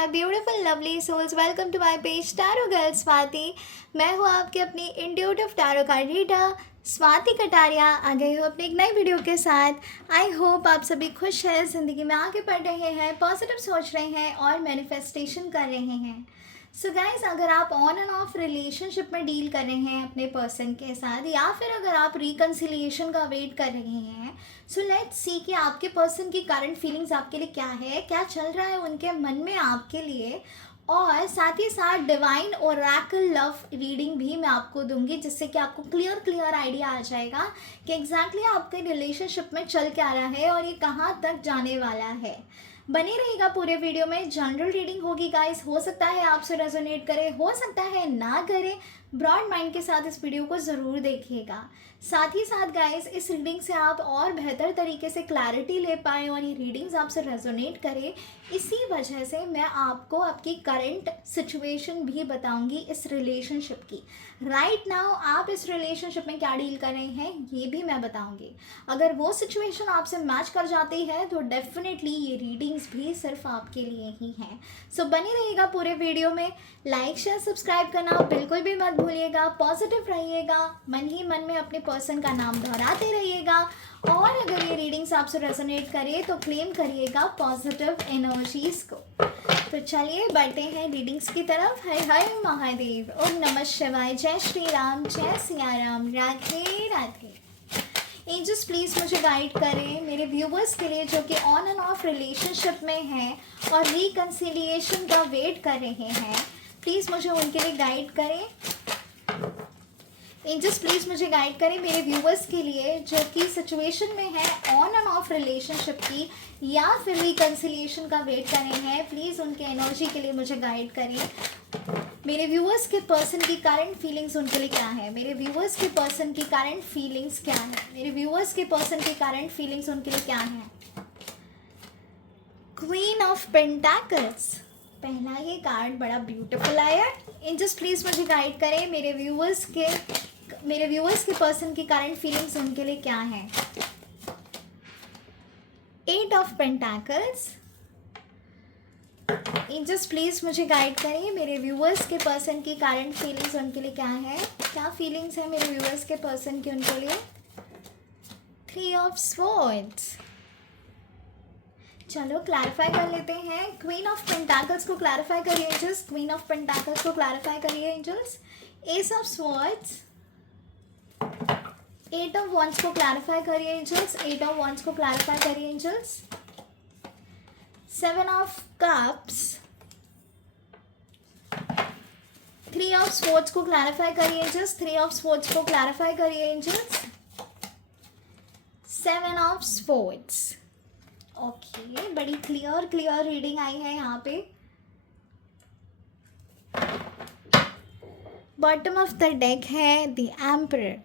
My beautiful lovely souls, welcome to my page tarot girl Swati. मैं हूँ आपके अपनी intuitive tarot card reader Swati Kataria. आ गई हूँ अपनी एक नई वीडियो के साथ। आई होप आप सभी खुश हैं, ज़िंदगी में आगे बढ़ रहे हैं, पॉजिटिव सोच रहे हैं और मैनिफेस्टेशन कर रहे हैं। सो गाइज, अगर आप ऑन एंड ऑफ रिलेशनशिप में डील कर रहे हैं अपने पर्सन के साथ, या फिर अगर आप रिकन्सिलिएशन का वेट कर रहे हैं, सो लेट्स सी कि आपके पर्सन की करंट फीलिंग्स आपके लिए क्या है, क्या चल रहा है उनके मन में आपके लिए। और साथ ही साथ डिवाइन ओरेकल लव रीडिंग भी मैं आपको दूंगी, जिससे कि आपको क्लियर आइडिया आ जाएगा कि एग्जैक्टली आपके रिलेशनशिप में चल क्या रहा है और ये कहाँ तक जाने वाला है। बने रहेगा पूरे वीडियो में। जनरल रीडिंग होगी गाइस, हो सकता है आपसे रेजोनेट करे, हो सकता है ना करे। ब्रॉड माइंड के साथ इस वीडियो को ज़रूर देखिएगा। साथ ही साथ गाइस, इस रीडिंग से आप और बेहतर तरीके से क्लैरिटी ले पाएँ और ये रीडिंग्स आपसे रेजोनेट करे, इसी वजह से मैं आपको आपकी करंट सिचुएशन भी बताऊंगी इस रिलेशनशिप की। राइट नाउ आप इस रिलेशनशिप में क्या डील कर रहे हैं ये भी मैं बताऊंगी। अगर वो सिचुएशन आपसे मैच कर जाती है तो डेफिनेटली ये रीडिंग्स भी सिर्फ आपके लिए ही हैं। सो बने रहिएगा पूरे वीडियो में। लाइक शेयर सब्सक्राइब करना बिल्कुल भी मत भूलिएगा। पॉजिटिव रहिएगा, मन ही मन में अपने पर्सन का नाम दोहराते रहिएगा। और अगर ये रीडिंग्स आपसे रेजोनेट करे तो क्लेम करिएगा पॉजिटिव एनर्जीज को। तो चलिए बढ़ते हैं रीडिंग्स की तरफ। हर हर महादेव, ओम नमः शिवाय, जय श्री राम, जय सिया राम, राधे राधे। एंजल्स प्लीज़ मुझे गाइड करें मेरे व्यूवर्स के लिए जो कि ऑन एंड ऑफ रिलेशनशिप में हैं और रिकन्सिलिएशन का वेट कर रहे हैं। प्लीज़ मुझे उनके लिए गाइड करें। एंजल्स प्लीज़ मुझे गाइड करें मेरे व्यूवर्स के लिए जो कि सिचुएशन में है ऑन एंड ऑफ रिलेशनशिप की, या फिर रिकन्सिलिएशन का वेट कर रहे हैं। प्लीज़ उनके एनर्जी के लिए मुझे गाइड करें। मेरे व्यूवर्स के पर्सन की करंट फीलिंग्स उनके लिए क्या है, मेरे व्यूवर्स के पर्सन की करंट फीलिंग्स क्या है, मेरे व्यूवर्स के पर्सन की करंट फीलिंग्स उनके लिए क्या है। क्वीन ऑफ पेंटाकल्स, पहला ये कार्ड बड़ा ब्यूटीफुल आया। एंजल्स प्लीज़ मुझे गाइड करें मेरे व्यूवर्स के पर्सन की करंट फीलिंग्स उनके लिए क्या है। Eight of pentacles, angels please मुझे गाइड करें मेरे व्यूवर्स के पर्सन की करंट फीलिंग्स उनके लिए क्या है। क्या फीलिंग्स है मेरे व्यूवर्स के पर्सन की उनके लिए। थ्री ऑफ स्वॉर्ड्स, चलो क्लैरिफाई कर लेते हैं। क्वीन ऑफ पेंटाकल्स को क्लैरिफाई करिए एंजल्स, क्वीन ऑफ पेंटाकल्स को क्लैरिफाई करिए angels. Ace of swords, eight of wands को क्लैरिफाई करिए एंजल्स, एट ऑफ वॉन्ड्स को क्लैरिफाई करिए angels. Seven of cups, three of swords को क्लैरिफाई करिए एंजल्स, थ्री ऑफ स्वॉर्ड्स को क्लैरिफाई करिए angels. Seven of swords, okay, बड़ी clear reading आई है यहाँ पे। बॉटम ऑफ द डेक है द एम्परर।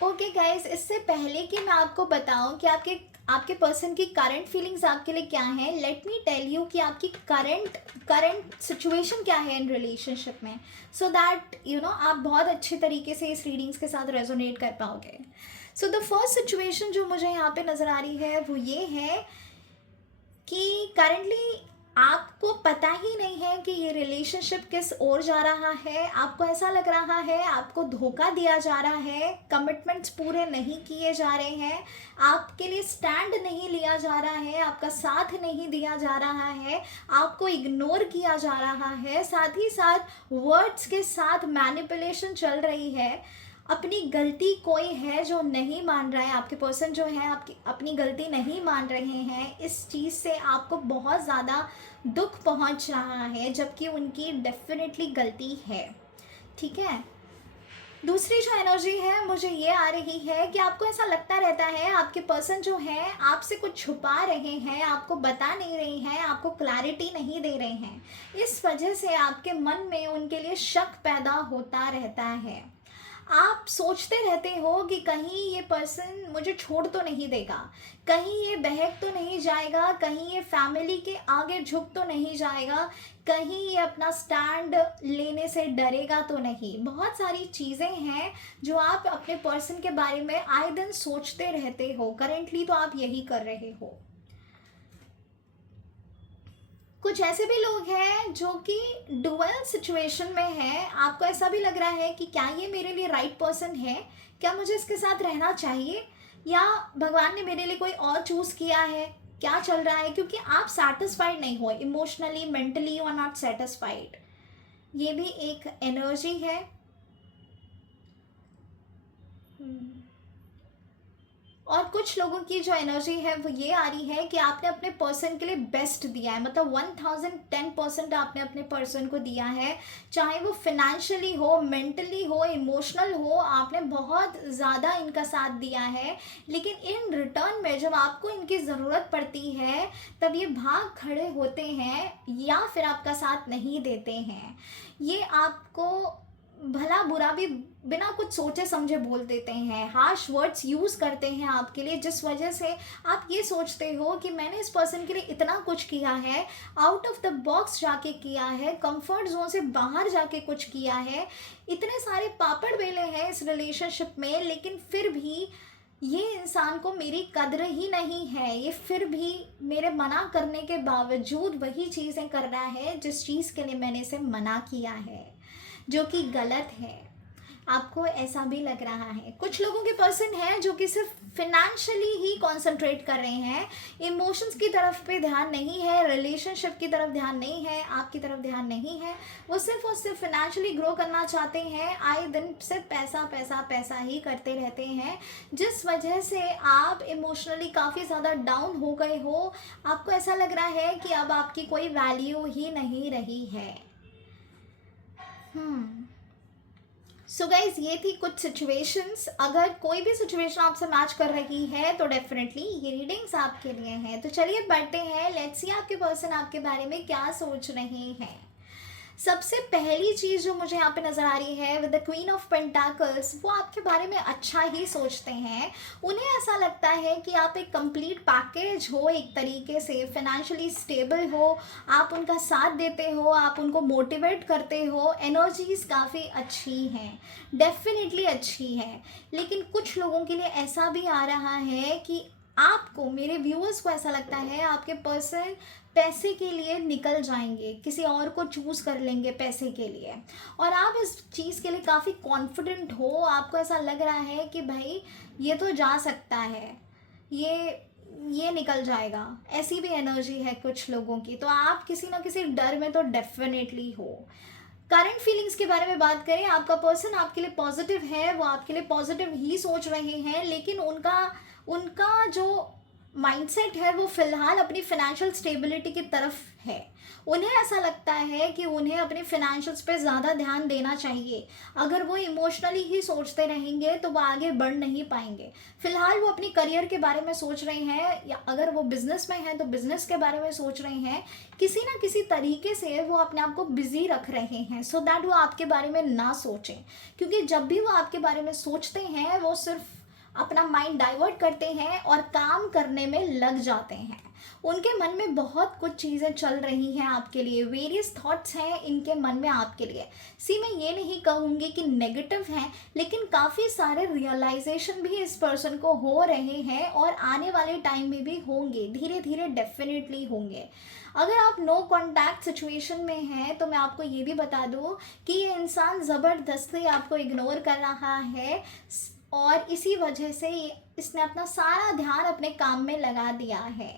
ओके गाइस, इससे पहले कि मैं आपको बताऊं कि आपके पर्सन की करंट फीलिंग्स आपके लिए क्या है, लेट मी टेल यू कि आपकी करंट सिचुएशन क्या है इन रिलेशनशिप में, सो दैट यू नो आप बहुत अच्छे तरीके से इस रीडिंग्स के साथ रेजोनेट कर पाओगे। सो द फर्स्ट सिचुएशन जो मुझे यहाँ पे नज़र आ रही है वो ये है कि करंटली आपको पता ही नहीं है कि ये रिलेशनशिप किस ओर जा रहा है। आपको ऐसा लग रहा है आपको धोखा दिया जा रहा है, कमिटमेंट्स पूरे नहीं किए जा रहे हैं, आपके लिए स्टैंड नहीं लिया जा रहा है, आपका साथ नहीं दिया जा रहा है, आपको इग्नोर किया जा रहा है। साथ ही साथ वर्ड्स के साथ मैनिपुलेशन चल रही है। अपनी गलती कोई है जो नहीं मान रहा है, आपके पर्सन जो है आपकी अपनी गलती नहीं मान रहे हैं। इस चीज़ से आपको बहुत ज़्यादा दुख पहुंच रहा है, जबकि उनकी डेफिनेटली गलती है। ठीक है, दूसरी जो एनर्जी है मुझे ये आ रही है कि आपको ऐसा लगता रहता है आपके पर्सन जो है आपसे कुछ छुपा रहे हैं, आपको बता नहीं रहे हैं, आपको क्लैरिटी नहीं दे रहे हैं। इस वजह से आपके मन में उनके लिए शक पैदा होता रहता है। आप सोचते रहते हो कि कहीं ये पर्सन मुझे छोड़ तो नहीं देगा, कहीं ये बहक तो नहीं जाएगा, कहीं ये फैमिली के आगे झुक तो नहीं जाएगा, कहीं ये अपना स्टैंड लेने से डरेगा तो नहीं। बहुत सारी चीज़ें हैं जो आप अपने पर्सन के बारे में आए दिन सोचते रहते हो। करेंटली तो आप यही कर रहे हो। कुछ ऐसे भी लोग हैं जो कि डुअल सिचुएशन में हैं। आपको ऐसा भी लग रहा है कि क्या ये मेरे लिए राइट पर्सन है, क्या मुझे इसके साथ रहना चाहिए, या भगवान ने मेरे लिए कोई और चूज़ किया है, क्या चल रहा है, क्योंकि आप सेटिस्फाइड नहीं हो emotionally, mentally, you are not satisfied. ये भी एक एनर्जी है। और कुछ लोगों की जो एनर्जी है वो ये आ रही है कि आपने अपने पर्सन के लिए बेस्ट दिया है, मतलब 1010% आपने अपने पर्सन को दिया है, चाहे वो फिनेंशियली हो, मेंटली हो, इमोशनल हो, आपने बहुत ज़्यादा इनका साथ दिया है। लेकिन इन रिटर्न में जब आपको इनकी ज़रूरत पड़ती है तब ये भाग खड़े होते हैं या फिर आपका साथ नहीं देते हैं। ये आपको भला बुरा भी बिना कुछ सोचे समझे बोल देते हैं, हार्श वर्ड्स यूज़ करते हैं आपके लिए, जिस वजह से आप ये सोचते हो कि मैंने इस पर्सन के लिए इतना कुछ किया है, आउट ऑफ द बॉक्स जाके किया है, कंफर्ट जोन से बाहर जाके कुछ किया है, इतने सारे पापड़ बेले हैं इस रिलेशनशिप में, लेकिन फिर भी ये इंसान को मेरी कद्र ही नहीं है। ये फिर भी मेरे मना करने के बावजूद वही चीज़ें कर रहा है जिस चीज़ के लिए मैंने इसे मना किया है, जो कि गलत है। आपको ऐसा भी लग रहा है। कुछ लोगों के पर्सन हैं जो कि सिर्फ फिनेंशियली ही कंसंट्रेट कर रहे हैं, इमोशंस की तरफ पे ध्यान नहीं है, रिलेशनशिप की तरफ ध्यान नहीं है, आपकी तरफ ध्यान नहीं है। वो सिर्फ और सिर्फ फिनेंशियली ग्रो करना चाहते हैं, आए दिन सिर्फ पैसा पैसा पैसा ही करते रहते हैं, जिस वजह से आप इमोशनली काफ़ी ज़्यादा डाउन हो गए हो। आपको ऐसा लग रहा है कि अब आपकी कोई वैल्यू ही नहीं रही है। सो गाइज, ये थी कुछ सिचुएशंस। अगर कोई भी सिचुएशन आपसे मैच कर रही है तो डेफिनेटली ये रीडिंग्स आपके लिए हैं। तो चलिए बढ़ते हैं, लेट्स सी आपके पर्सन आपके बारे में क्या सोच रहे हैं। सबसे पहली चीज़ जो मुझे यहाँ पे नज़र आ रही है with the queen of pentacles, वो आपके बारे में अच्छा ही सोचते हैं। उन्हें ऐसा लगता है कि आप एक कंप्लीट पैकेज हो, एक तरीके से फाइनेंशियली स्टेबल हो, आप उनका साथ देते हो, आप उनको मोटिवेट करते हो, एनर्जीज काफ़ी अच्छी हैं, डेफिनेटली अच्छी है। लेकिन कुछ लोगों के लिए ऐसा भी आ रहा है कि आपको, मेरे व्यूअर्स को ऐसा लगता है आपके पर्सन पैसे के लिए निकल जाएंगे, किसी और को चूज़ कर लेंगे पैसे के लिए, और आप इस चीज़ के लिए काफ़ी कॉन्फिडेंट हो। आपको ऐसा लग रहा है कि भाई ये तो जा सकता है, ये निकल जाएगा। ऐसी भी एनर्जी है कुछ लोगों की। तो आप किसी ना किसी डर में तो डेफिनेटली हो। करंट फीलिंग्स के बारे में बात करें, आपका पर्सन आपके लिए पॉजिटिव है, वो आपके लिए पॉजिटिव ही सोच रहे हैं, लेकिन उनका उनका जो माइंडसेट है वो फिलहाल अपनी फाइनेंशियल स्टेबिलिटी की तरफ है। उन्हें ऐसा लगता है कि उन्हें अपने फाइनेंशियल्स पे ज़्यादा ध्यान देना चाहिए। अगर वो इमोशनली ही सोचते रहेंगे तो वो आगे बढ़ नहीं पाएंगे। फिलहाल वो अपनी करियर के बारे में सोच रहे हैं, या अगर वो बिजनेस में हैं तो बिजनेस के बारे में सोच रहे हैं। किसी ना किसी तरीके से वो अपने आप को बिजी रख रहे हैं सो दैट वो आपके बारे में ना सोचें, क्योंकि जब भी वो आपके बारे में सोचते हैं वो सिर्फ अपना माइंड डाइवर्ट करते हैं और काम करने में लग जाते हैं। उनके मन में बहुत कुछ चीज़ें चल रही हैं आपके लिए, वेरियस थॉट्स हैं इनके मन में आपके लिए। मैं ये नहीं कहूँगी कि नेगेटिव हैं, लेकिन काफ़ी सारे रियलाइजेशन भी इस पर्सन को हो रहे हैं और आने वाले टाइम में भी होंगे, धीरे धीरे डेफिनेटली होंगे। अगर आप नो कॉन्टैक्ट सिचुएशन में हैं तो मैं आपको ये भी बता दूँ कि ये इंसान ज़बरदस्ती आपको इग्नोर कर रहा है, और इसी वजह से इसने अपना सारा ध्यान अपने काम में लगा दिया है।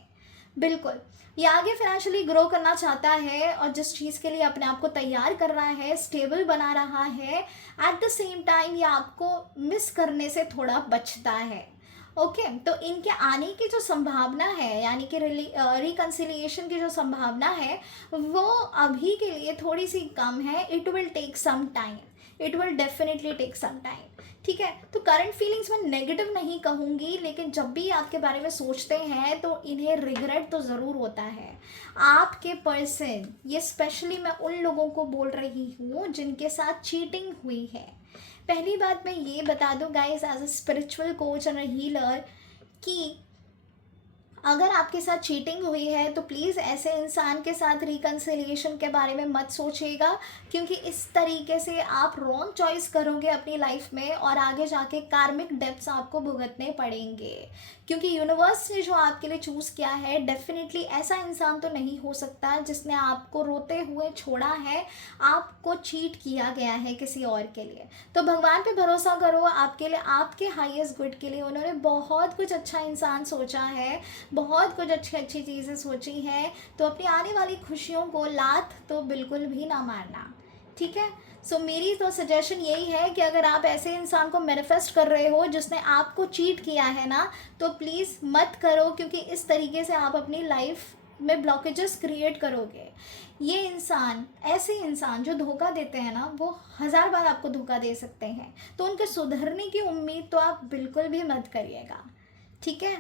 बिल्कुल, ये आगे फाइनेंशियली ग्रो करना चाहता है, और जिस चीज़ के लिए अपने आप को तैयार कर रहा है, स्टेबल बना रहा है, एट द सेम टाइम ये आपको मिस करने से थोड़ा बचता है। ओके, तो इनके आने की जो संभावना है, यानी कि रिकन्सिलिएशन की जो संभावना है, वो अभी के लिए थोड़ी सी कम है। It will take some time, it will definitely take some time. ठीक है, तो करंट फीलिंग्स में नेगेटिव नहीं कहूँगी, लेकिन जब भी आपके बारे में सोचते हैं तो इन्हें रिग्रेट तो ज़रूर होता है। आपके पर्सन, ये स्पेशली मैं उन लोगों को बोल रही हूँ जिनके साथ चीटिंग हुई है, पहली बात मैं ये बता दूँ guys, as a spiritual coach and a healer, कि अगर आपके साथ चीटिंग हुई है तो प्लीज़ ऐसे इंसान के साथ रिकन्सिलिएशन के बारे में मत सोचिएगा, क्योंकि इस तरीके से आप रॉन्ग चॉइस करोगे अपनी लाइफ में और आगे जाके कार्मिक डेब्ट्स आपको भुगतने पड़ेंगे। क्योंकि यूनिवर्स ने जो आपके लिए चूज़ किया है, डेफिनेटली ऐसा इंसान तो नहीं हो सकता जिसने आपको रोते हुए छोड़ा है, आपको चीट किया गया है किसी और के लिए। तो भगवान पे भरोसा करो, आपके लिए, आपके हाईएस्ट गुड के लिए उन्होंने बहुत कुछ अच्छा इंसान सोचा है, बहुत कुछ अच्छी अच्छी चीज़ें सोची हैं। तो अपनी आने वाली खुशियों को लात तो बिल्कुल भी ना मारना, ठीक है। सो मेरी तो सजेशन यही है कि अगर आप ऐसे इंसान को मैनिफेस्ट कर रहे हो जिसने आपको चीट किया है ना, तो प्लीज़ मत करो, क्योंकि इस तरीके से आप अपनी लाइफ में ब्लॉकेजेस क्रिएट करोगे। ये इंसान, ऐसे इंसान जो धोखा देते हैं ना, वो 1000 बार आपको धोखा दे सकते हैं, तो उनके सुधरने की उम्मीद तो आप बिल्कुल भी मत करिएगा, ठीक है।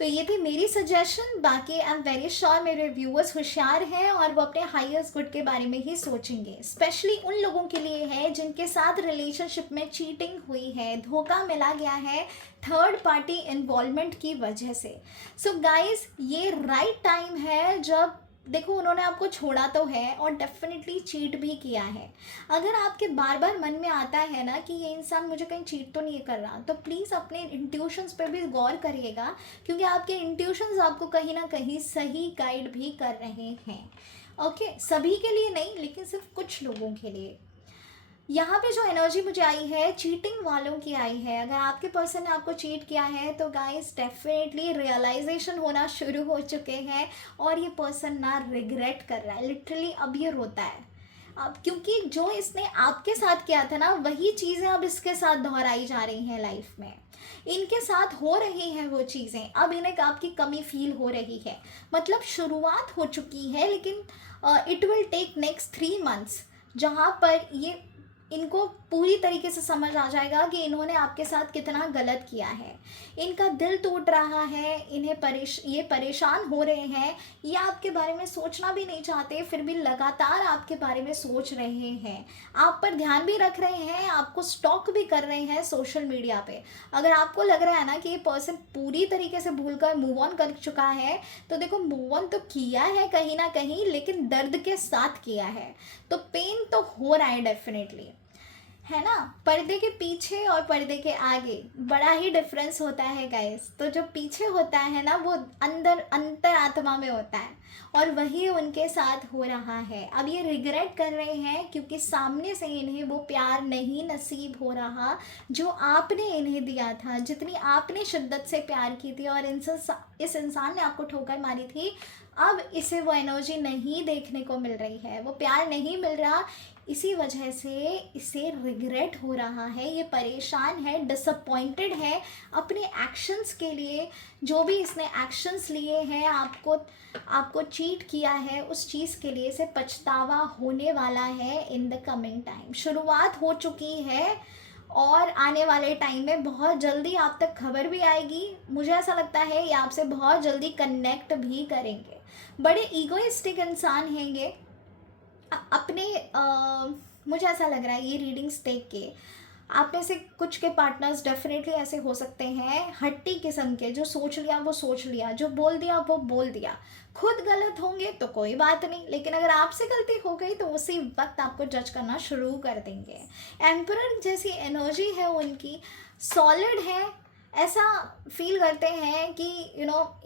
तो ये थी मेरी सजेशन। बाकी आई एम वेरी श्योर मेरे व्यूअर्स होशियार हैं और वो अपने हाईएस्ट गुड के बारे में ही सोचेंगे। स्पेशली उन लोगों के लिए है जिनके साथ रिलेशनशिप में चीटिंग हुई है, धोखा मिला गया है थर्ड पार्टी इन्वॉल्वमेंट की वजह से। सो गाइस, ये राइट टाइम है जब, देखो उन्होंने आपको छोड़ा तो है और डेफिनेटली चीट भी किया है। अगर आपके बार बार मन में आता है ना कि ये इंसान मुझे कहीं चीट तो नहीं कर रहा, तो प्लीज़ अपने इंट्यूशंस पे भी गौर करिएगा, क्योंकि आपके इंट्यूशंस आपको कहीं ना कहीं सही गाइड भी कर रहे हैं। ओके, सभी के लिए नहीं, लेकिन सिर्फ कुछ लोगों के लिए। यहाँ पे जो एनर्जी मुझे आई है, चीटिंग वालों की आई है। अगर आपके पर्सन ने आपको चीट किया है तो गाइस डेफिनेटली रियलाइजेशन होना शुरू हो चुके हैं और ये पर्सन ना रिग्रेट कर रहा है, लिटरली अब ये रोता है। अब क्योंकि जो इसने आपके साथ किया था ना, वही चीज़ें अब इसके साथ दोहराई जा रही हैं लाइफ में, इनके साथ हो रही हैं वो चीज़ें, अब इन्हें आपकी कमी फील हो रही है। मतलब शुरुआत हो चुकी है, लेकिन it will take next 3 months, जहाँ पर ये इनको पूरी तरीके से समझ आ जाएगा कि इन्होंने आपके साथ कितना गलत किया है। इनका दिल टूट रहा है, ये परेशान हो रहे हैं, ये आपके बारे में सोचना भी नहीं चाहते, फिर भी लगातार आपके बारे में सोच रहे हैं, आप पर ध्यान भी रख रहे हैं, आपको स्टॉक भी कर रहे हैं सोशल मीडिया पे। अगर आपको लग रहा है ना कि ये पर्सन पूरी तरीके से भूल कर मूव ऑन कर चुका है, तो देखो मूव ऑन तो किया है कहीं ना कहीं, लेकिन दर्द के साथ किया है, तो पेन तो हो रहा है डेफिनेटली, है ना। पर्दे के पीछे और पर्दे के आगे बड़ा ही डिफरेंस होता है गाइस। तो जो पीछे होता है ना, वो अंदर अंतरात्मा में होता है, और वही उनके साथ हो रहा है। अब ये रिग्रेट कर रहे हैं क्योंकि सामने से इन्हें वो प्यार नहीं नसीब हो रहा जो आपने इन्हें दिया था, जितनी आपने शिद्दत से प्यार की थी, और इस इंसान ने आपको ठोकर मारी थी। अब इसे वो एनर्जी नहीं देखने को मिल रही है, वो प्यार नहीं मिल रहा, इसी वजह से इसे रिग्रेट हो रहा है, ये परेशान है, डिसअपॉइंटेड है अपने एक्शंस के लिए। जो भी इसने एक्शंस लिए हैं, आपको चीट किया है, उस चीज़ के लिए इसे पछतावा होने वाला है इन द कमिंग टाइम। शुरुआत हो चुकी है और आने वाले टाइम में बहुत जल्दी आप तक खबर भी आएगी। मुझे ऐसा लगता है ये आपसे बहुत जल्दी कनेक्ट भी करेंगे। बड़े ईगोइस्टिक इंसान हैं ये, अपने मुझे ऐसा लग रहा है ये रीडिंग्स देख के, आप में से कुछ के पार्टनर्स डेफिनेटली ऐसे हो सकते हैं, हट्टी किस्म के, जो सोच लिया वो सोच लिया, जो बोल दिया वो बोल दिया। खुद गलत होंगे तो कोई बात नहीं, लेकिन अगर आपसे गलती हो गई तो उसी वक्त आपको जज करना शुरू कर देंगे। एम्परर जैसी एनर्जी है उनकी, सॉलिड है, ऐसा फील करते हैं कि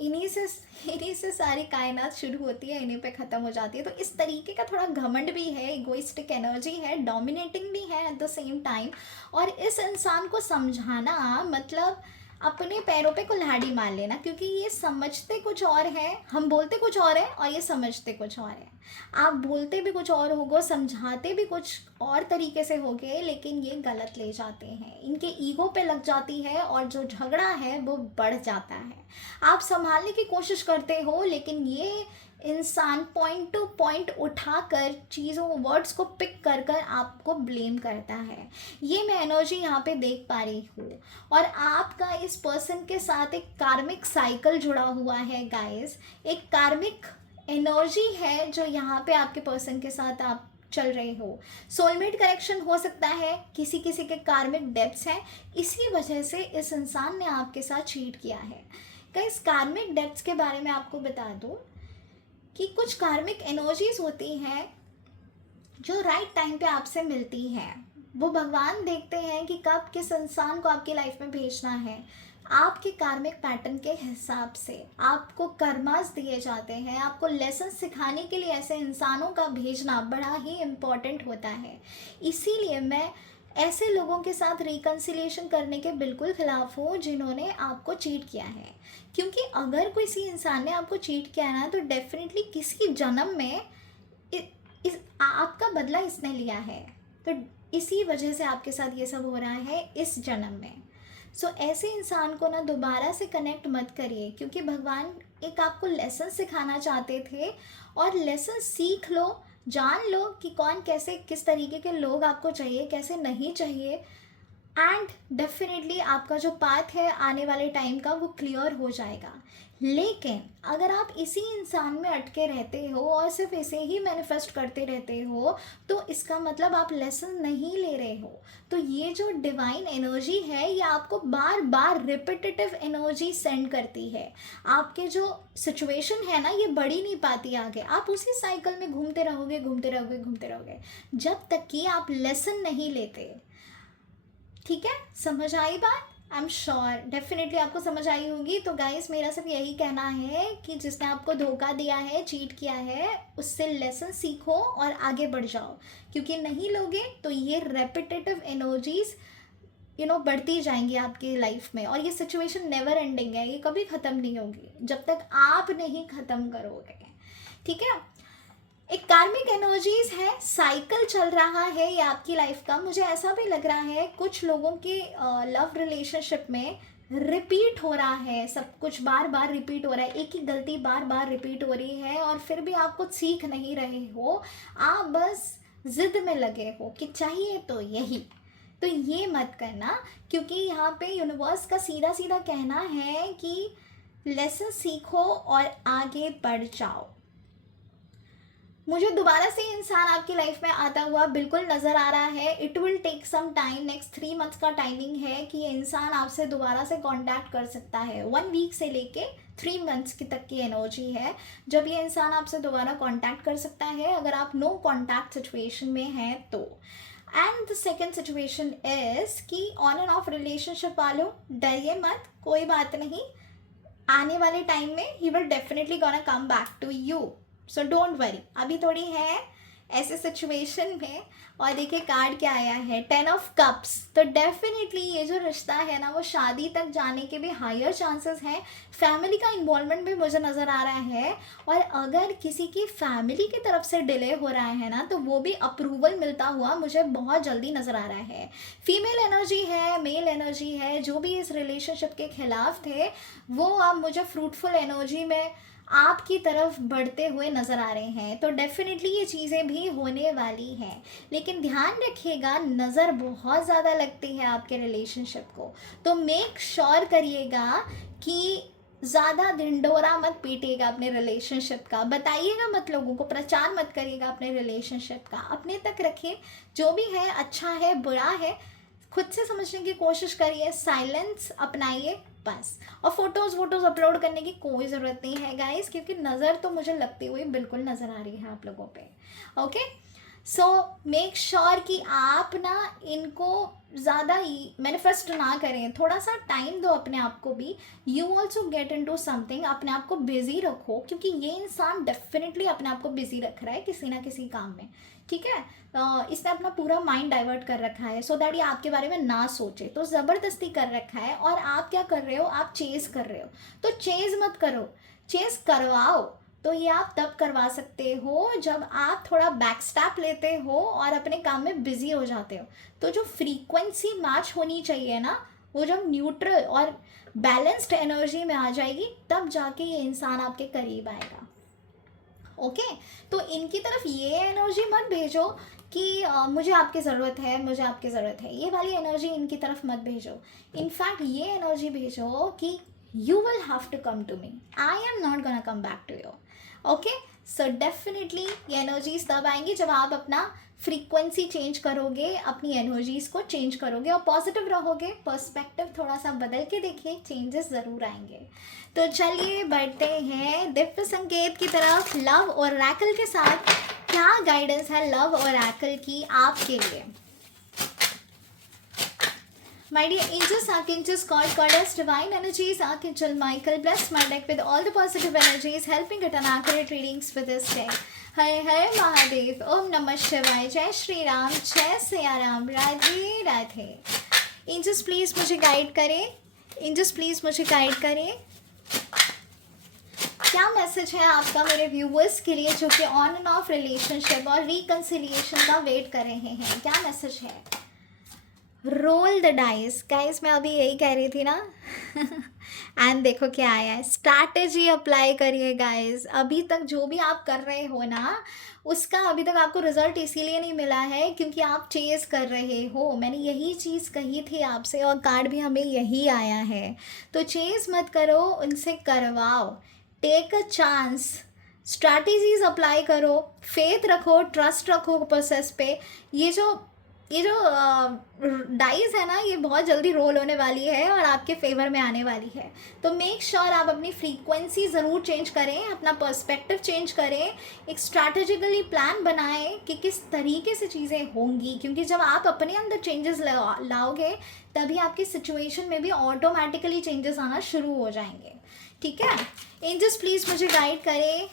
इन्हीं से सारी कायनात शुरू होती है, इन्हीं पे ख़त्म हो जाती है। तो इस तरीके का थोड़ा घमंड भी है, इगोइस्टिक एनर्जी है, डोमिनेटिंग भी है एट द सेम टाइम। और इस इंसान को समझाना मतलब अपने पैरों पे कुल्हाड़ी मार लेना, क्योंकि ये समझते कुछ और है, हम बोलते कुछ और है और ये समझते कुछ और है। आप बोलते भी कुछ और होगो, समझाते भी कुछ और तरीके से होगे, लेकिन ये गलत ले जाते हैं, इनके ईगो पे लग जाती है और जो झगड़ा है वो बढ़ जाता है। आप संभालने की कोशिश करते हो, लेकिन ये इंसान पॉइंट टू पॉइंट उठाकर चीज़ों, वर्ड्स को पिक कर कर आपको ब्लेम करता है। ये मैं एनर्जी यहाँ पे देख पा रही हूँ। और आपका इस पर्सन के साथ एक कार्मिक साइकिल जुड़ा हुआ है गाइस, एक कार्मिक एनर्जी है जो यहाँ पे आपके पर्सन के साथ आप चल रहे हो। सोलमेट कनेक्शन हो सकता है, किसी किसी के कार्मिक डेप्थ्स हैं, इसी वजह से इस इंसान ने आपके साथ चीट किया है। गाइस, कार्मिक डेप्थ्स के बारे में आपको बता दूं कि कुछ कार्मिक एनर्जीज होती हैं जो राइट टाइम पे आपसे मिलती हैं। वो भगवान देखते हैं कि कब किस इंसान को आपकी लाइफ में भेजना है। आपके कार्मिक पैटर्न के हिसाब से आपको कर्मास दिए जाते हैं, आपको लेसन सिखाने के लिए ऐसे इंसानों का भेजना बड़ा ही इम्पॉर्टेंट होता है। इसीलिए मैं ऐसे लोगों के साथ रिकन्सिलिएशन करने के बिल्कुल खिलाफ हूँ जिन्होंने आपको चीट किया है। क्योंकि अगर किसी इंसान ने आपको चीट किया है ना, तो डेफिनेटली किसी जन्म में आपका बदला इसने लिया है। तो इसी वजह से आपके साथ ये सब हो रहा है इस जन्म में। सो ऐसे इंसान को ना दोबारा से कनेक्ट मत करिए, क्योंकि भगवान एक आपको लेसन सिखाना चाहते थे, और लेसन सीख लो, जान लो कि कौन कैसे किस तरीके के लोग आपको चाहिए, कैसे नहीं चाहिए। एंड डेफिनेटली आपका जो पाथ है आने वाले टाइम का वो क्लियर हो जाएगा। लेकिन अगर आप इसी इंसान में अटके रहते हो और सिर्फ इसे ही मैनिफेस्ट करते रहते हो, तो इसका मतलब आप लेसन नहीं ले रहे हो। तो ये जो डिवाइन एनर्जी है ये आपको बार बार रिपीटेटिव एनर्जी सेंड करती है। आपके जो सिचुएशन है ना ये बढ़ी नहीं पाती आगे, आप उसी साइकिल में घूमते रहोगे घूमते रहोगे घूमते रहोगे जब तक कि आप लेसन नहीं लेते। ठीक है, समझ आई बात? आई एम श्योर डेफिनेटली आपको समझ आई होगी। तो गाइस, मेरा सिर्फ यही कहना है कि जिसने आपको धोखा दिया है, चीट किया है, उससे लेसन सीखो और आगे बढ़ जाओ। क्योंकि नहीं लोगे तो ये रेपिटेटिव एनर्जीज बढ़ती जाएंगी आपकी लाइफ में, और ये सिचुएशन नेवर एंडिंग है, ये कभी ख़त्म नहीं होगी जब तक आप नहीं ख़त्म करोगे। ठीक है, एक कार्मिक एनर्जीज है, साइकिल चल रहा है ये आपकी लाइफ का। मुझे ऐसा भी लग रहा है कुछ लोगों के लव रिलेशनशिप में रिपीट हो रहा है, सब कुछ बार बार रिपीट हो रहा है, एक ही गलती बार बार रिपीट हो रही है, और फिर भी आप कुछ सीख नहीं रहे हो, आप बस जिद में लगे हो कि चाहिए तो यही। तो ये मत करना, क्योंकि यहाँ पे यूनिवर्स का सीधा सीधा कहना है कि लेसन सीखो और आगे बढ़ जाओ। मुझे दोबारा से इंसान आपकी लाइफ में आता हुआ बिल्कुल नज़र आ रहा है। It will take some time, next 3 months का टाइमिंग है कि ये इंसान आपसे दोबारा से कांटेक्ट कर सकता है। 1 वीक से लेके 3 मंथ्स की तक की एनर्जी है जब ये इंसान आपसे दोबारा कांटेक्ट कर सकता है, अगर आप नो कांटेक्ट सिचुएशन में हैं तो। And the second situation is कि ऑन एंड ऑफ रिलेशनशिप वालों, डरिए मत, कोई बात नहीं, आने वाले टाइम में ही will definitely gonna come back to you, so don't worry. अभी थोड़ी है ऐसे सिचुएशन में। और देखिए कार्ड क्या आया है, 10 ऑफ कप्स। तो डेफिनेटली ये जो रिश्ता है ना वो शादी तक जाने के भी हायर चांसेस हैं। फैमिली का इन्वॉल्वमेंट भी मुझे नज़र आ रहा है, और अगर किसी की फैमिली की तरफ से डिले हो रहा है ना तो वो भी अप्रूवल मिलता हुआ मुझे बहुत जल्दी नज़र आ रहा है। फीमेल एनर्जी है, मेल एनर्जी है, जो भी इस रिलेशनशिप के खिलाफ थे वो अब मुझे फ्रूटफुल एनर्जी में आपकी तरफ बढ़ते हुए नज़र आ रहे हैं। तो डेफिनेटली ये चीज़ें भी होने वाली हैं, लेकिन ध्यान रखिएगा नज़र बहुत ज़्यादा लगती है आपके रिलेशनशिप को। तो मेक श्योर करिएगा कि ज़्यादा ढिंढोरा मत पीटिएगा अपने रिलेशनशिप का, बताइएगा मत लोगों को, प्रचार मत करिएगा अपने रिलेशनशिप का, अपने तक रखिए। जो भी है अच्छा है बुरा है खुद से समझने की कोशिश करिए, साइलेंस अपनाइए बस। और फोटोज़ अपलोड करने की कोई ज़रूरत नहीं है गाइस, क्योंकि नज़र तो मुझे लगती हुई बिल्कुल नज़र आ रही है आप लोगों पे। ओके, सो मेक श्योर कि आप ना इनको ज़्यादा मैनिफेस्ट ना करें, थोड़ा सा टाइम दो अपने आप को भी। You also get into something, अपने आप को बिजी रखो, क्योंकि ये इंसान डेफिनेटली अपने आप को बिजी रख रहा है किसी ना किसी काम में। ठीक है, इसने अपना पूरा माइंड डाइवर्ट कर रखा है सो दैट ये आपके बारे में ना सोचे, तो ज़बरदस्ती कर रखा है। और आप क्या कर रहे हो, आप चेज़ कर रहे हो, तो चेज़ मत करो, चेज़ करवाओ। तो ये आप तब करवा सकते हो जब आप थोड़ा बैक स्टेप लेते हो और अपने काम में बिजी हो जाते हो। तो जो फ्रीक्वेंसी मैच होनी चाहिए ना, वो जब न्यूट्रल और बैलेंस्ड एनर्जी में आ जाएगी तब जाके ये इंसान आपके करीब आएगा। ओके, तो इनकी तरफ ये एनर्जी मत भेजो कि मुझे आपकी ज़रूरत है, मुझे आपकी ज़रूरत है, ये वाली एनर्जी इनकी तरफ मत भेजो। इनफैक्ट ये एनर्जी भेजो कि you will have to come to me, I am not gonna come back to you. Okay, so definitely ये एनर्जीज तब आएंगी जब आप अपना फ्रीक्वेंसी चेंज करोगे, अपनी एनर्जीज को चेंज करोगे और पॉजिटिव रहोगे, पर्सपेक्टिव थोड़ा सा बदल के देखिए, चेंजेस ज़रूर आएंगे। तो चलिए बढ़ते हैं दिव्य संकेत की तरफ। लव और रैकल के साथ क्या गाइडेंस है लव और रैकल की आपके लिए? My dear angels, archangels, God, goddess, divine energies, Archangel Michael, bless my deck with all the positive energies, helping get an accurate readings for this day. हर हर महादेव, ओम नमः शिवाय, जय श्री राम, जय सिया राम, राधे राधे। एंजल्स प्लीज़ मुझे गाइड करें, एंजल्स प्लीज़ मुझे guide करें। क्या message है आपका मेरे व्यूवर्स के लिए जो कि ऑन एंड ऑफ रिलेशनशिप और रिकन्सिलिएशन का वेट कर रहे हैं? क्या मैसेज है? रोल द डाइस गाइस, मैं अभी यही कह रही थी ना। एंड देखो क्या आया है, स्ट्रैटेजी अप्लाई करिए गाइस। अभी तक जो भी आप कर रहे हो ना, उसका अभी तक आपको रिजल्ट इसीलिए नहीं मिला है क्योंकि आप चेज कर रहे हो। मैंने यही चीज़ कही थी आपसे और कार्ड भी हमें यही आया है। तो चेज मत करो, उनसे करवाओ, take a chance, strategies apply करो, फेथ रखो, ट्रस्ट रखो प्रोसेस पे। ये जो डाइस है ना, ये बहुत जल्दी रोल होने वाली है और आपके फेवर में आने वाली है। तो मेक श्योर आप अपनी फ्रीक्वेंसी ज़रूर चेंज करें, अपना पर्सपेक्टिव चेंज करें, एक स्ट्रैटेजिकली प्लान बनाएं कि किस तरीके से चीज़ें होंगी, क्योंकि जब आप अपने अंदर चेंजेस लाओगे तभी आपकी सिचुएशन में भी ऑटोमेटिकली चेंजेस आना शुरू हो जाएंगे। ठीक है, एंजल्स प्लीज़ मुझे गाइड करें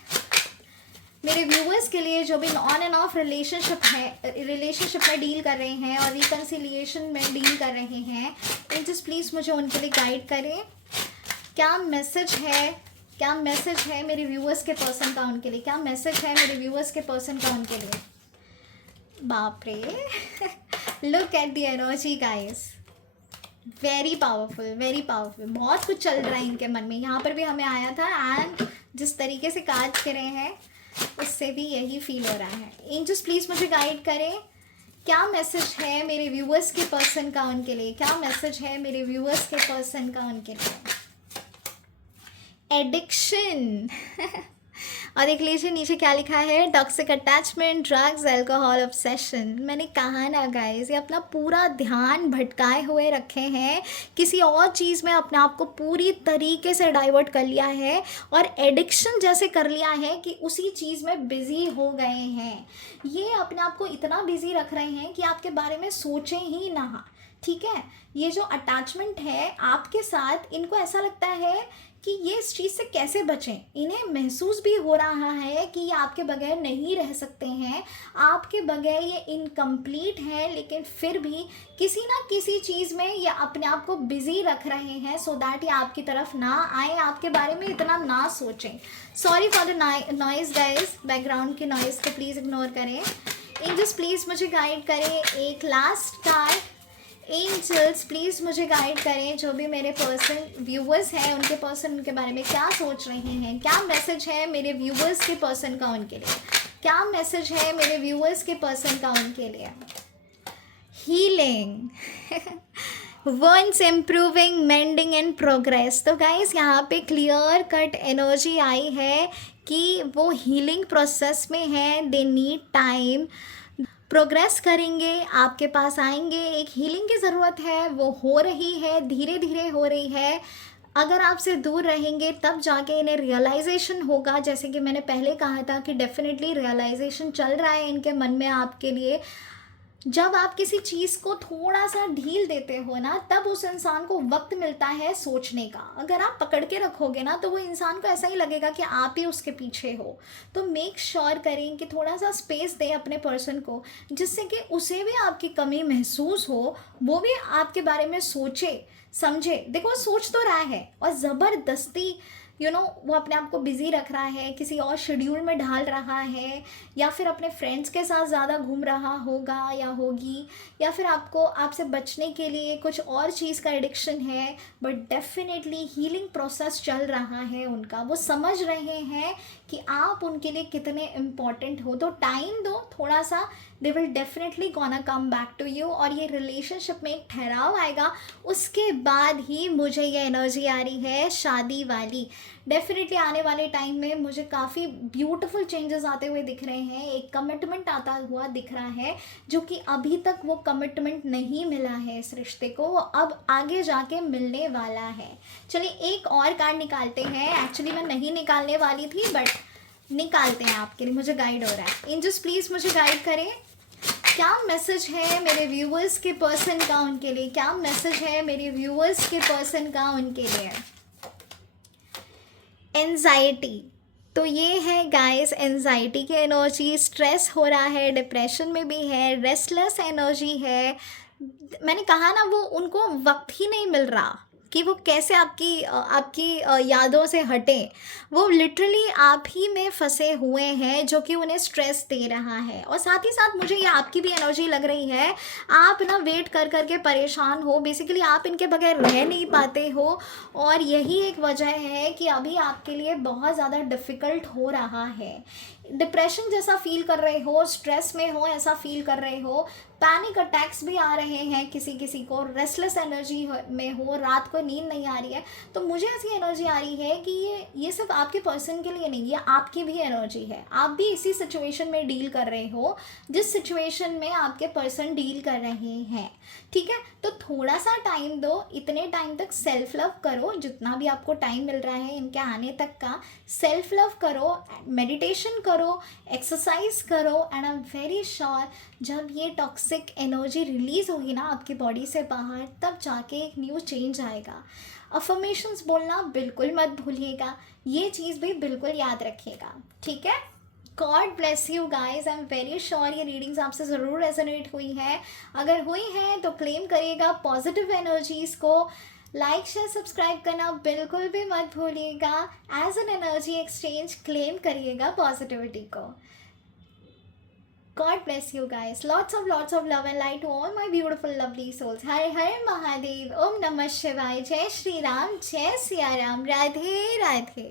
मेरे व्यूवर्स के लिए जो भी ऑन एंड ऑफ रिलेशनशिप में डील कर रहे हैं और रिकन्सिलिएशन में डील कर रहे हैं। एंजल्स प्लीज़ मुझे उनके लिए गाइड करें। क्या मैसेज है मेरे व्यूवर्स के पर्सन का उनके लिए? क्या मैसेज है मेरे व्यूवर्स के पर्सन का उनके लिए? बाप रे, look at the energy guys, very powerful. बहुत कुछ चल रहा है इनके मन में। यहाँ पर भी हमें आया था एंड जिस तरीके से कार्ड कर रहे हैं उससे भी यही फील हो रहा है। एंजल्स प्लीज़ मुझे गाइड करें, क्या मैसेज है मेरे व्यूवर्स के पर्सन का उनके लिए? क्या मैसेज है मेरे व्यूवर्स के पर्सन का उनके लिए? एडिक्शन और देख लीजिए नीचे क्या लिखा है, toxic attachment, drugs, alcohol, obsession. मैंने कहा ना गाइस, ये अपना पूरा ध्यान भटकाए हुए रखे हैं, किसी और चीज़ में अपने आप को पूरी तरीके से डाइवर्ट कर लिया है और एडिक्शन जैसे कर लिया है कि उसी चीज़ में बिज़ी हो गए हैं। ये अपने आप को इतना बिज़ी रख रहे हैं कि आपके बारे में सोचें ही ना। ठीक है, ये जो अटैचमेंट है आपके साथ, इनको ऐसा लगता है कि ये इस चीज़ से कैसे बचें। इन्हें महसूस भी हो रहा है कि ये आपके बगैर नहीं रह सकते हैं, आपके बगैर ये इनकम्प्लीट है, लेकिन फिर भी किसी ना किसी चीज़ में ये अपने आप को बिज़ी रख रहे हैं सो दैट ये आपकी तरफ ना आए, आपके बारे में इतना ना सोचें। Sorry for the noise guys, background की नॉइज़ को प्लीज़ इग्नोर करें। एंजल्स प्लीज़ मुझे गाइड करें एक लास्ट कार्ड। एंजल्स प्लीज़ मुझे गाइड करें, जो भी मेरे पर्सन व्यूवर्स हैं उनके पर्सन उनके बारे में क्या सोच रहे हैं? क्या मैसेज है मेरे व्यूवर्स के पर्सन का उनके लिए? क्या मैसेज है मेरे व्यूवर्स के पर्सन का उनके लिए? Healing, once improving, mending and progress. तो गाइस यहाँ पे क्लियर कट एनर्जी आई है कि वो हीलिंग प्रोसेस में है, दे नीड टाइम, प्रोग्रेस करेंगे, आपके पास आएंगे। एक हीलिंग की ज़रूरत है, वो हो रही है, धीरे धीरे हो रही है। अगर आपसे दूर रहेंगे तब जाके इन्हें रियलाइजेशन होगा, जैसे कि मैंने पहले कहा था कि डेफिनेटली रियलाइजेशन चल रहा है इनके मन में आपके लिए। जब आप किसी चीज़ को थोड़ा सा ढील देते हो ना, तब उस इंसान को वक्त मिलता है सोचने का। अगर आप पकड़ के रखोगे ना तो वो इंसान को ऐसा ही लगेगा कि आप ही उसके पीछे हो। तो मेक श्योर करें कि थोड़ा सा स्पेस दें अपने पर्सन को, जिससे कि उसे भी आपकी कमी महसूस हो, वो भी आपके बारे में सोचे समझे। देखो वो सोच तो रहा है और ज़बरदस्ती वो अपने आप को बिज़ी रख रहा है, किसी और शेड्यूल में ढाल रहा है, या फिर अपने फ्रेंड्स के साथ ज़्यादा घूम रहा होगा या होगी, या फिर आपसे बचने के लिए कुछ और चीज़ का एडिक्शन है। बट डेफिनेटली हीलिंग प्रोसेस चल रहा है उनका, वो समझ रहे हैं कि आप उनके लिए कितने इम्पॉर्टेंट हो। तो टाइम दो थोड़ा सा, they will definitely gonna come back to you, और ये रिलेशनशिप में एक ठहराव आएगा। उसके बाद ही मुझे ये एनर्जी आ रही है शादी वाली, डेफिनेटली आने वाले टाइम में मुझे काफ़ी ब्यूटीफुल चेंजेस आते हुए दिख रहे हैं, एक कमिटमेंट आता हुआ दिख रहा है, जो कि अभी तक वो कमिटमेंट नहीं मिला है इस रिश्ते को, वो अब आगे जाके मिलने वाला है। चलिए एक और कार्ड निकालते हैं। एक्चुअली मैं नहीं निकालने वाली थी बट निकालते हैं आपके लिए, मुझे गाइड हो रहा है। एंजल्स प्लीज़ मुझे गाइड करें, क्या मैसेज है मेरे व्यूअर्स के पर्सन का उनके लिए, क्या मैसेज है मेरे व्यूअर्स के पर्सन का उनके लिए। एंजाइटी, तो ये है गाइस एंजाइटी की एनर्जी, स्ट्रेस हो रहा है, डिप्रेशन में भी है, रेस्टलेस एनर्जी है। मैंने कहा ना, वो उनको वक्त ही नहीं मिल रहा कि वो कैसे आपकी यादों से हटें। वो लिटरली आप ही में फंसे हुए हैं जो कि उन्हें स्ट्रेस दे रहा है। और साथ ही साथ मुझे ये आपकी भी एनर्जी लग रही है, आप ना वेट कर कर के परेशान हो, बेसिकली आप इनके बगैर रह नहीं पाते हो। और यही एक वजह है कि अभी आपके लिए बहुत ज़्यादा डिफ़िकल्ट हो रहा है। डिप्रेशन जैसा फील कर रहे हो, स्ट्रेस में हो ऐसा फील कर रहे हो, पैनिक अटैक्स भी आ रहे हैं किसी किसी को, रेस्टलेस एनर्जी में हो, रात को नींद नहीं आ रही है। तो मुझे ऐसी एनर्जी आ रही है कि ये सिर्फ आपके पर्सन के लिए नहीं, ये आपकी भी एनर्जी है। आप भी इसी सिचुएशन में डील कर रहे हो जिस सिचुएशन में आपके पर्सन डील कर रहे हैं, ठीक है। तो थोड़ा सा टाइम दो, इतने टाइम तक सेल्फ लव करो, जितना भी आपको टाइम मिल रहा है इनके आने तक का, सेल्फ लव करो, मेडिटेशन करो, एक्सरसाइज करो। And I am very sure जब ये टॉक्सिक एनर्जी रिलीज़ होगी ना आपकी बॉडी से बाहर, तब जाके एक न्यू चेंज आएगा। अफर्मेशंस बोलना बिल्कुल मत भूलिएगा, ये चीज़ भी बिल्कुल याद रखिएगा, ठीक है। God bless you guys, I am very sure ये रीडिंग्स आपसे ज़रूर रेजोनेट हुई है। अगर हुई है तो क्लेम करिएगा पॉजिटिव एनर्जीज़ को, लाइक शेयर सब्सक्राइब करना बिल्कुल भी मत भूलिएगा। As an energy exchange claim करिएगा पॉजिटिविटी को। God bless you guys. Lots of love and light to all my beautiful lovely souls. हर हर महादेव, ओम नमः शिवाय, जय श्री राम, जय सिया राम, राधे राधे।